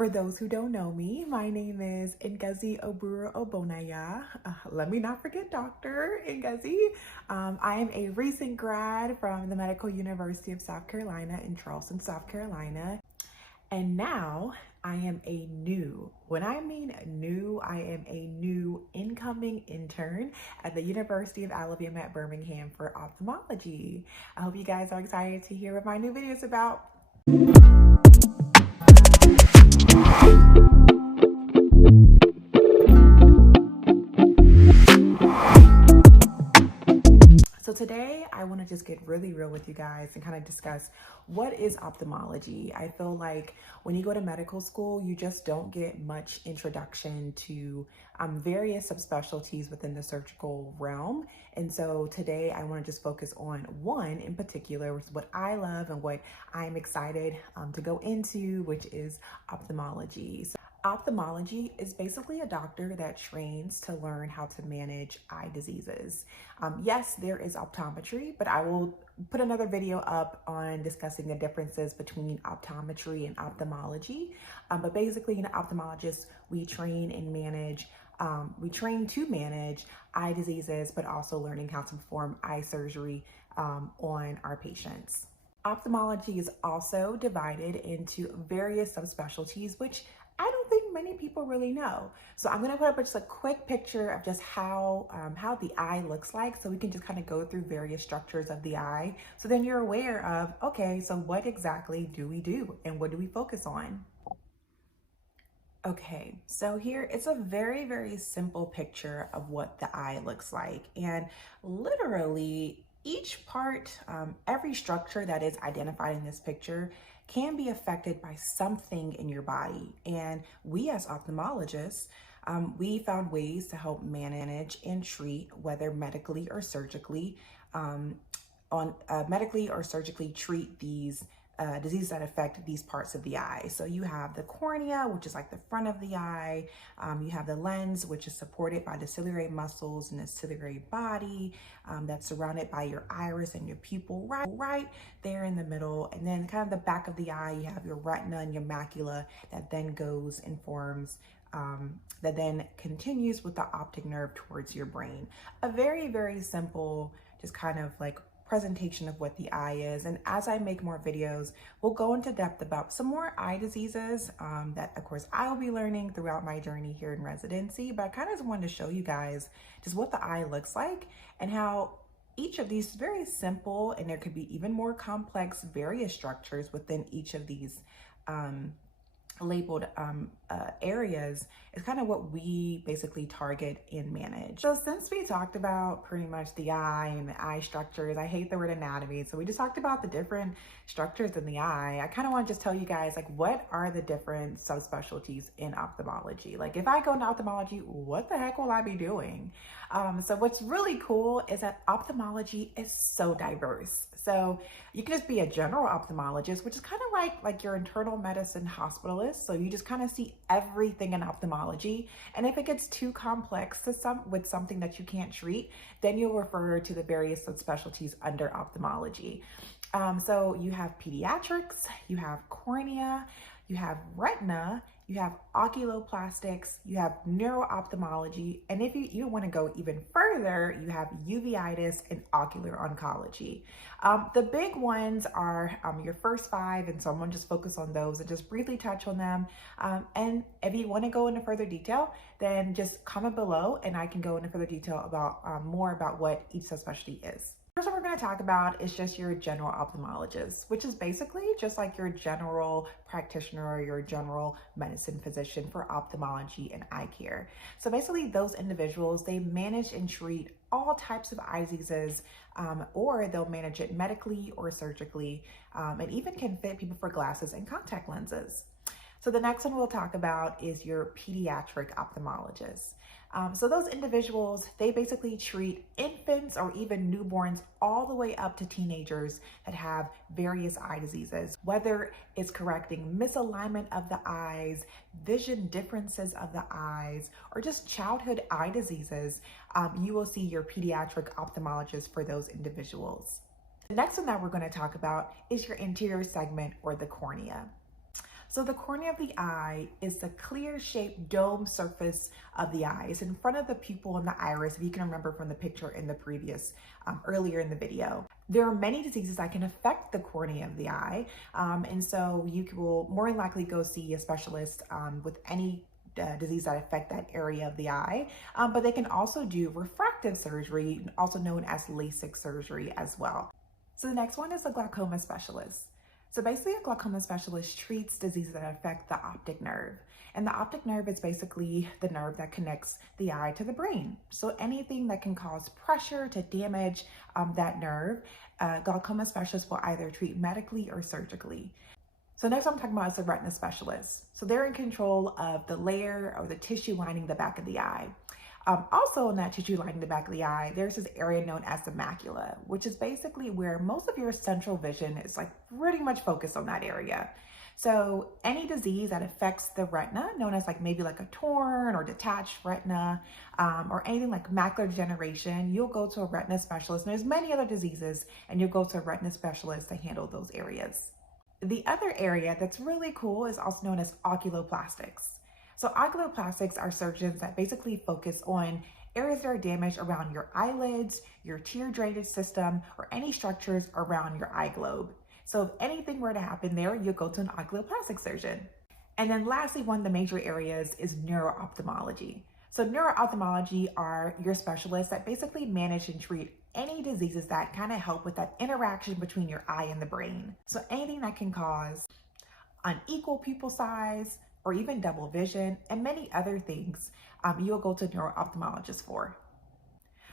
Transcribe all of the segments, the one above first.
For those who don't know me, my name is Ogburu-Ogbonnaya. Let me not forget Dr. Ngozi. I am a recent grad from the Medical University of South Carolina in Charleston, South Carolina. And now I am a new, when I mean new, I am a new incoming intern at the University of Alabama at Birmingham for ophthalmology. I hope you guys are excited to hear what my new video is about. So today I want to just get really real with you guys and kind of discuss what is ophthalmology. I feel like when you go to medical school, you just don't get much introduction to various subspecialties within the surgical realm. And so today I want to just focus on one in particular, which is what I love and what I'm excited to go into, which is ophthalmology. So ophthalmology is basically a doctor that trains to learn how to manage eye diseases. Yes, there is optometry, but I will put another video up on discussing the differences between optometry and ophthalmology. But basically, in ophthalmologists, we train and manage to manage eye diseases, but also learning how to perform eye surgery on our patients. Ophthalmology is also divided into various subspecialties, which I don't think many people really know. So I'm gonna put up just a quick picture of just how the eye looks like, so we can just kind of go through various structures of the eye. So then you're aware of, okay, so what exactly do we do and what do we focus on? Okay, so here it's a very, very simple picture of what the eye looks like. And literally each part, every structure that is identified in this picture can be affected by something in your body. And we as ophthalmologists, we found ways to help manage and treat, whether medically or surgically, treat these diseases that affect these parts of the eye. So you have the cornea, which is like the front of the eye. You have the lens, which is supported by the ciliary muscles and the ciliary body that's surrounded by your iris and your pupil right there in the middle. And then kind of the back of the eye, you have your retina and your macula that then goes and forms that then continues with the optic nerve towards your brain. A very, very simple, just kind of like presentation of what the eye is. And as I make more videos, we'll go into depth about some more eye diseases that of course I will be learning throughout my journey here in residency, but I kind of just wanted to show you guys just what the eye looks like and how each of these very simple, and there could be even more complex various structures within each of these labeled areas is kind of what we basically target and manage. So since we talked about pretty much the eye and the eye structures, I hate the word anatomy, so we just talked about the different structures in the eye. I kind of want to just tell you guys, like, what are the different subspecialties in ophthalmology? Like, if I go into ophthalmology, what the heck will I be doing? So what's really cool is that ophthalmology is so diverse. So you can just be a general ophthalmologist, which is kind of like your internal medicine hospitalist. So you just kind of see everything in ophthalmology. And if it gets too complex with something that you can't treat, then you'll refer to the various subspecialties under ophthalmology. So you have pediatrics, you have cornea, you have retina, you have oculoplastics, you have neuro-ophthalmology, and if you want to go even further, you have uveitis and ocular oncology. The big ones are your first five, and so I'm going to just focus on those and just briefly touch on them. And if you want to go into further detail, then just comment below and I can go into further detail about more about what each subspecialty is. First one we're going to talk about is just your general ophthalmologist, which is basically just like your general practitioner or your general medicine physician for ophthalmology and eye care. So basically those individuals, they manage and treat all types of eye diseases, or they'll manage it medically or surgically, and even can fit people for glasses and contact lenses. So the next one we'll talk about is your pediatric ophthalmologist. So those individuals, they basically treat infants or even newborns all the way up to teenagers that have various eye diseases, whether it's correcting misalignment of the eyes, vision differences of the eyes, or just childhood eye diseases. You will see your pediatric ophthalmologist for those individuals. The next one that we're going to talk about is your anterior segment or the cornea. So the cornea of the eye is the clear shaped dome surface of the eye. It's in front of the pupil and the iris, if you can remember from the picture in the previous, earlier in the video. There are many diseases that can affect the cornea of the eye. And so you will more than likely go see a specialist with any disease that affect that area of the eye, but they can also do refractive surgery, also known as LASIK surgery as well. So the next one is a glaucoma specialist. So basically a glaucoma specialist treats diseases that affect the optic nerve. And the optic nerve is basically the nerve that connects the eye to the brain. So anything that can cause pressure to damage that nerve, glaucoma specialists will either treat medically or surgically. So next I'm talking about is a retina specialist. So they're in control of the layer or the tissue lining the back of the eye. Also in that tissue lining the back of the eye, there's this area known as the macula, which is basically where most of your central vision is like pretty much focused on that area. So any disease that affects the retina, known as like maybe like a torn or detached retina, or anything like macular degeneration, you'll go to a retina specialist. And there's many other diseases, and you'll go to a retina specialist to handle those areas. The other area that's really cool is also known as oculoplastics. So oculoplastics are surgeons that basically focus on areas that are damaged around your eyelids, your tear drainage system, or any structures around your eye globe. So if anything were to happen there, you'll go to an oculoplastic surgeon. And then lastly, one of the major areas is neuro-ophthalmology. So neuro-ophthalmology are your specialists that basically manage and treat any diseases that kind of help with that interaction between your eye and the brain. So anything that can cause unequal pupil size, or even double vision, and many other things you'll go to a neuro-ophthalmologist for.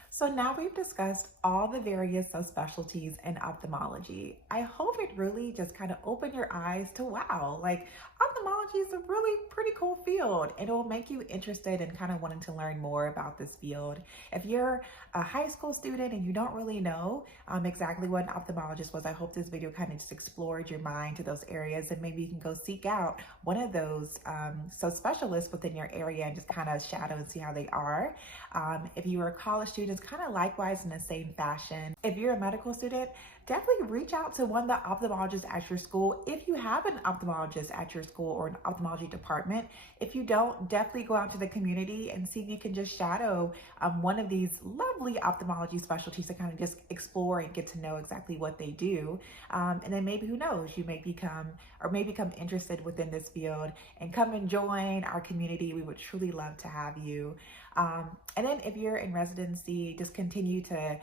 So now we've discussed all the various subspecialties in ophthalmology. I hope it really just kind of opened your eyes to, wow, like ophthalmology is a really pretty cool field, and it will make you interested in kind of wanting to learn more about this field. If you're a high school student and you don't really know exactly what an ophthalmologist was, I hope this video kind of just explored your mind to those areas, and maybe you can go seek out one of those subspecialists within your area and just kind of shadow and see how they are. If you are a college student, kind of likewise in the same fashion. If you're a medical student, definitely reach out to one of the ophthalmologists at your school if you have an ophthalmologist at your school or an ophthalmology department. If you don't, definitely go out to the community and see if you can just shadow one of these lovely ophthalmology specialties to kind of just explore and get to know exactly what they do. And then maybe, who knows, you may become interested within this field and come and join our community. We would truly love to have you. And then if you're in residency, just continue to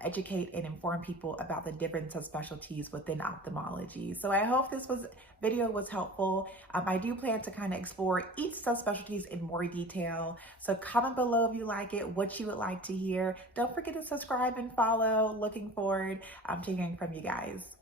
educate and inform people about the different subspecialties within ophthalmology. So I hope this video was helpful. I do plan to kind of explore each subspecialties in more detail. So comment below if you like it, what you would like to hear. Don't forget to subscribe and follow. Looking forward to hearing from you guys.